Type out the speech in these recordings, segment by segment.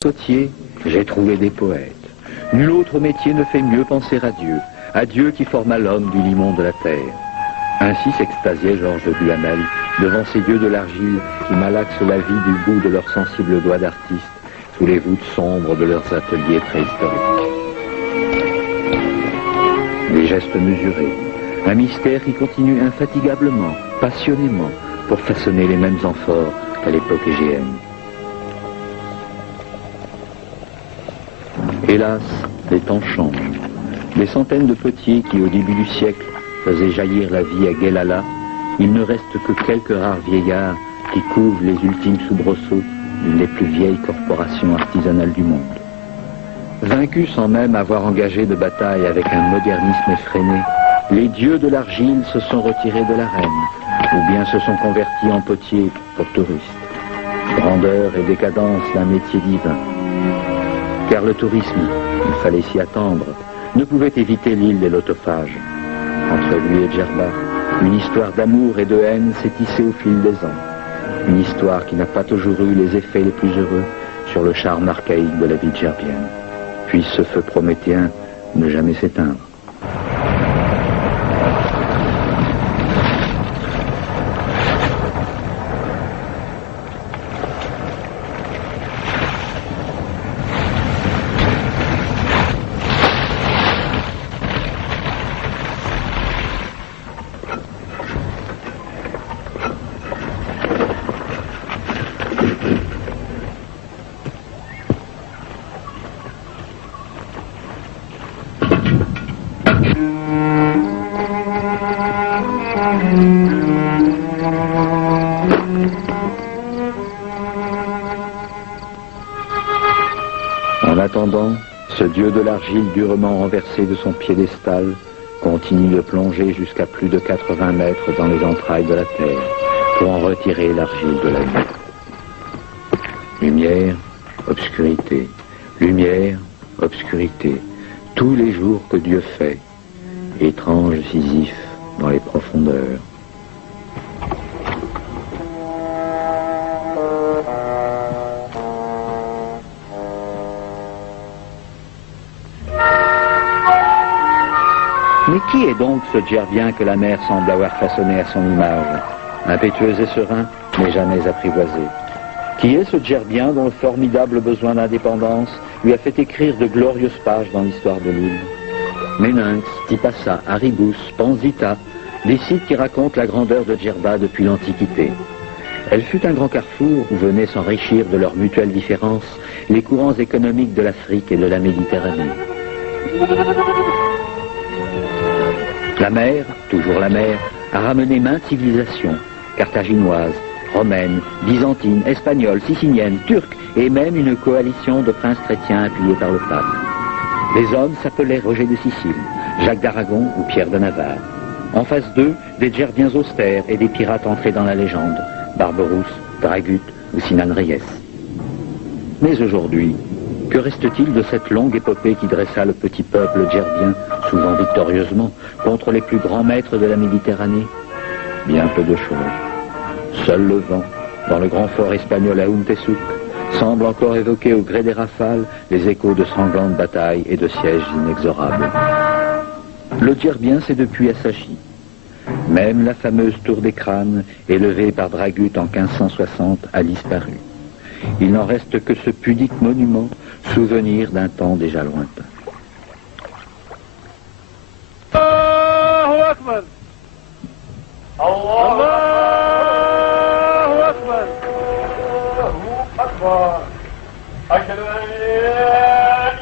Sautier, j'ai trouvé des poètes. Nul autre métier ne fait mieux penser à Dieu qui forma l'homme du limon de la terre. Ainsi s'extasiait Georges Duhamel devant ces dieux de l'argile qui malaxent la vie du bout de leurs sensibles doigts d'artistes sous les voûtes sombres de leurs ateliers préhistoriques. Des gestes mesurés, un mystère qui continue infatigablement, passionnément, pour façonner les mêmes amphores qu'à l'époque égéenne. Hélas, les temps changent. Des centaines de potiers qui, au début du siècle, faisaient jaillir la vie à Guelala, il ne reste que quelques rares vieillards qui couvrent les ultimes soubresauts d'une des plus vieilles corporations artisanales du monde. Vaincus sans même avoir engagé de bataille avec un modernisme effréné, les dieux de l'argile se sont retirés de l'arène, ou bien se sont convertis en potiers pour touristes. Grandeur et décadence d'un métier divin. Car le tourisme, il fallait s'y attendre, ne pouvait éviter l'île des lotophages. Entre lui et Djerba, une histoire d'amour et de haine s'est tissée au fil des ans. Une histoire qui n'a pas toujours eu les effets les plus heureux sur le charme archaïque de la vie djerbienne. Puisse ce feu prométhéen ne jamais s'éteindre. En attendant, ce dieu de l'argile durement renversé de son piédestal continue de plonger jusqu'à plus de 80 mètres dans les entrailles de la terre pour en retirer l'argile de la vie. Lumière, obscurité, lumière, obscurité, tous les jours que Dieu fait, étrange Sisyphe dans les profondeurs. Mais qui est donc ce djerbien que la mer semble avoir façonné à son image, impétueux et serein, mais jamais apprivoisé? Qui est ce djerbien dont le formidable besoin d'indépendance lui a fait écrire de glorieuses pages dans l'histoire de l'île? Méninx, Tipasa, Aribus, Panzita, des sites qui racontent la grandeur de Djerba depuis l'Antiquité. Elle fut un grand carrefour où venaient s'enrichir de leurs mutuelles différences les courants économiques de l'Afrique et de la Méditerranée. La mer, toujours la mer, a ramené maintes civilisations, carthaginoises, romaines, byzantines, espagnoles, siciliennes, turques et même une coalition de princes chrétiens appuyés par le pape. Les hommes s'appelaient Roger de Sicile, Jacques d'Aragon ou Pierre de Navarre. En face d'eux, des djerbiens austères et des pirates entrés dans la légende, Barberousse, Dragut ou Sinan Reyes. Mais aujourd'hui, que reste-t-il de cette longue épopée qui dressa le petit peuple djerbien, souvent victorieusement, contre les plus grands maîtres de la Méditerranée? Bien peu de choses. Seul le vent, dans le grand fort espagnol à Untesuk, semble encore évoquer au gré des rafales les échos de sanglantes batailles et de sièges inexorables. Le djerbien s'est depuis assagi. Même la fameuse tour des crânes, élevée par Dragut en 1560, a disparu. Il n'en reste que ce pudique monument, souvenir d'un temps déjà lointain. Allahu Akbar. Allahu Akbar. Allahu Akbar. Ashhadu an la ilaha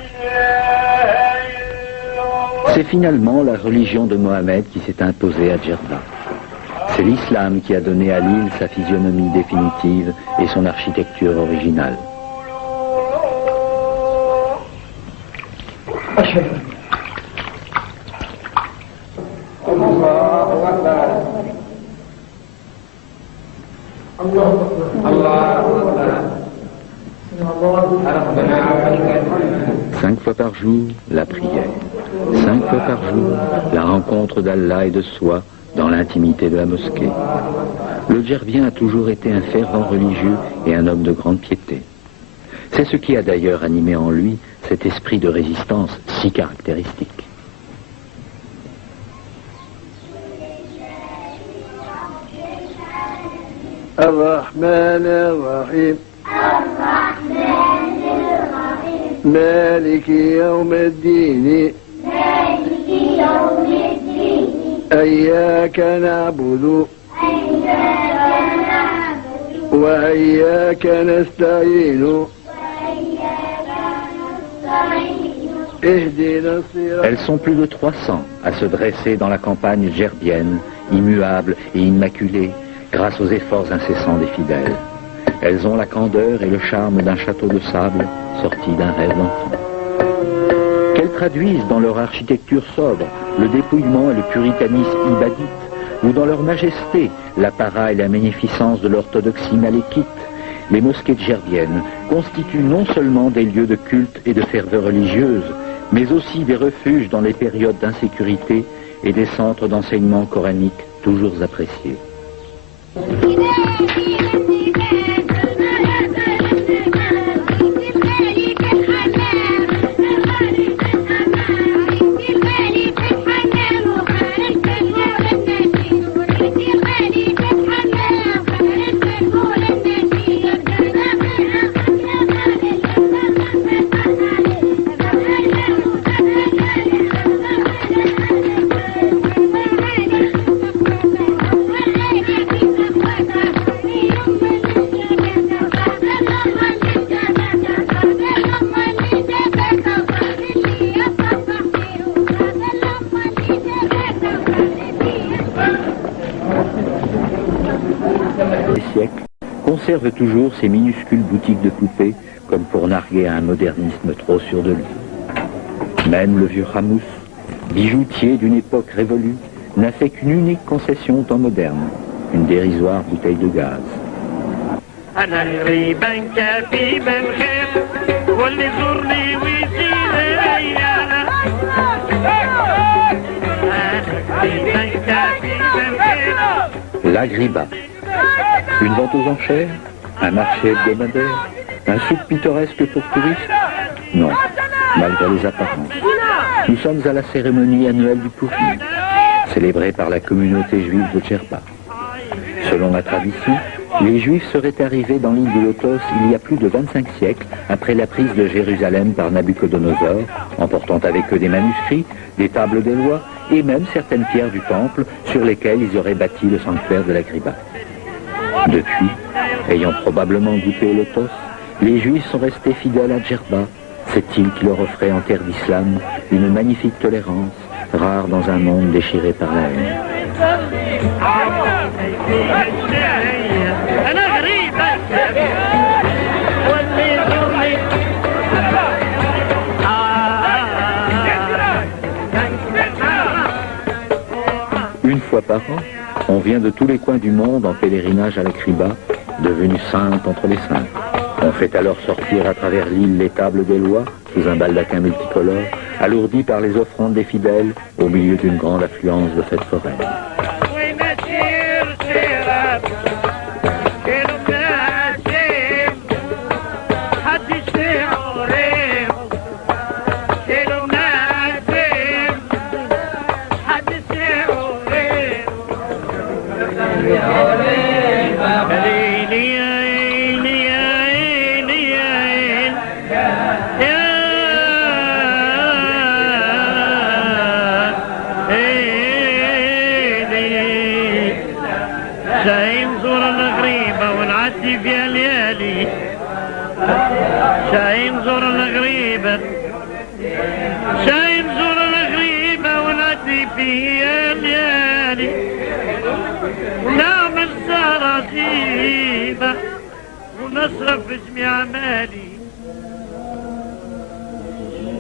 illallah. C'est finalement la religion de Mohammed qui s'est imposée à Djerba. C'est l'islam qui a donné à l'île sa physionomie définitive et son architecture originale. Cinq fois par jour, la prière. 5 fois par jour, la rencontre d'Allah et de soi dans l'intimité de la mosquée. Le djerbien a toujours été un fervent religieux et un homme de grande piété. C'est ce qui a d'ailleurs animé en lui cet esprit de résistance si caractéristique. الرحمن الرحيم مالك يوم الدين إياك نعبد وإياك نستعين اهدنا الصراط. Elles sont plus de 300 à se dresser dans la campagne gerbienne, immuables et immaculées, grâce aux efforts incessants des fidèles. Elles ont la candeur et le charme d'un château de sable sorti d'un rêve d'enfant. Qu'elles traduisent dans leur architecture sobre le dépouillement et le puritanisme ibadite, ou dans leur majesté l'apparat et la magnificence de l'orthodoxie malékite, les mosquées de Gerbienne constituent non seulement des lieux de culte et de ferveur religieuse, mais aussi des refuges dans les périodes d'insécurité et des centres d'enseignement coranique toujours appréciés. Conserve toujours ces minuscules boutiques de poupées, comme pour narguer à un modernisme trop sûr de lui. Même le vieux Ramous, bijoutier d'une époque révolue, n'a fait qu'une unique concession au temps moderne, une dérisoire bouteille de gaz. L'Agriba. Une vente aux enchères, un marché hebdomadaire, un souk pittoresque pour touristes? Non, malgré les apparences. Nous sommes à la cérémonie annuelle du Purim, célébrée par la communauté juive de Djerba. Selon la tradition, les Juifs seraient arrivés dans l'île de Lotos il y a plus de 25 siècles après la prise de Jérusalem par Nabuchodonosor, emportant avec eux des manuscrits, des tables des lois et même certaines pierres du temple sur lesquelles ils auraient bâti le sanctuaire de l'Agriba. Depuis, ayant probablement goûté au lotos, les Juifs sont restés fidèles à Djerba, cette île qui leur offrait en terre d'islam une magnifique tolérance, rare dans un monde déchiré par la haine. Une fois par an, on vient de tous les coins du monde en pèlerinage à l'Agriba, devenue sainte entre les saints. On fait alors sortir à travers l'île les tables des lois, sous un baldaquin multicolore, alourdi par les offrandes des fidèles, au milieu d'une grande affluence de fêtes foraines.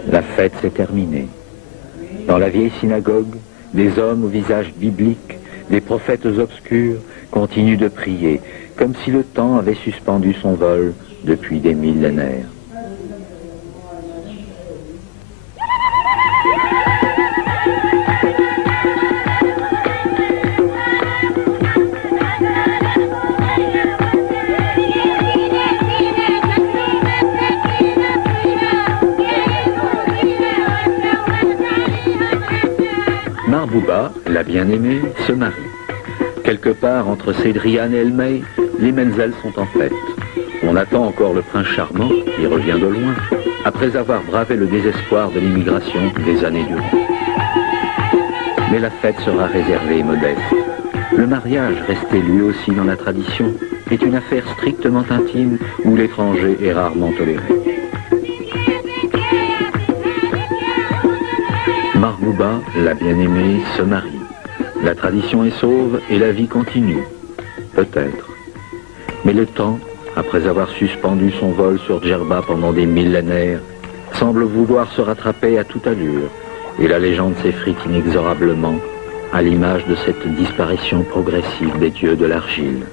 La fête s'est terminée. Dans la vieille synagogue, des hommes au visage biblique, des prophètes obscurs, continuent de prier, comme si le temps avait suspendu son vol depuis des millénaires. Mahbouba, la bien-aimée, se marie. Quelque part entre Cédriane et Elmey, les Menzel sont en fête. On attend encore le prince charmant, qui revient de loin, après avoir bravé le désespoir de l'immigration des années durant. Mais la fête sera réservée et modeste. Le mariage, resté lui aussi dans la tradition, est une affaire strictement intime où l'étranger est rarement toléré. Mahbouba, la bien-aimée, se marie. La tradition est sauve et la vie continue. Peut-être. Mais le temps, après avoir suspendu son vol sur Djerba pendant des millénaires, semble vouloir se rattraper à toute allure, et la légende s'effrite inexorablement à l'image de cette disparition progressive des dieux de l'argile.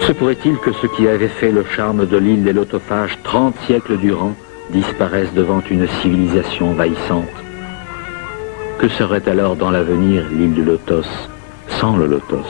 Se pourrait-il que ce qui avait fait le charme de l'île des Lotophages 30 siècles durant disparaisse devant une civilisation envahissante? Que serait alors dans l'avenir l'île du Lotos sans le Lotos?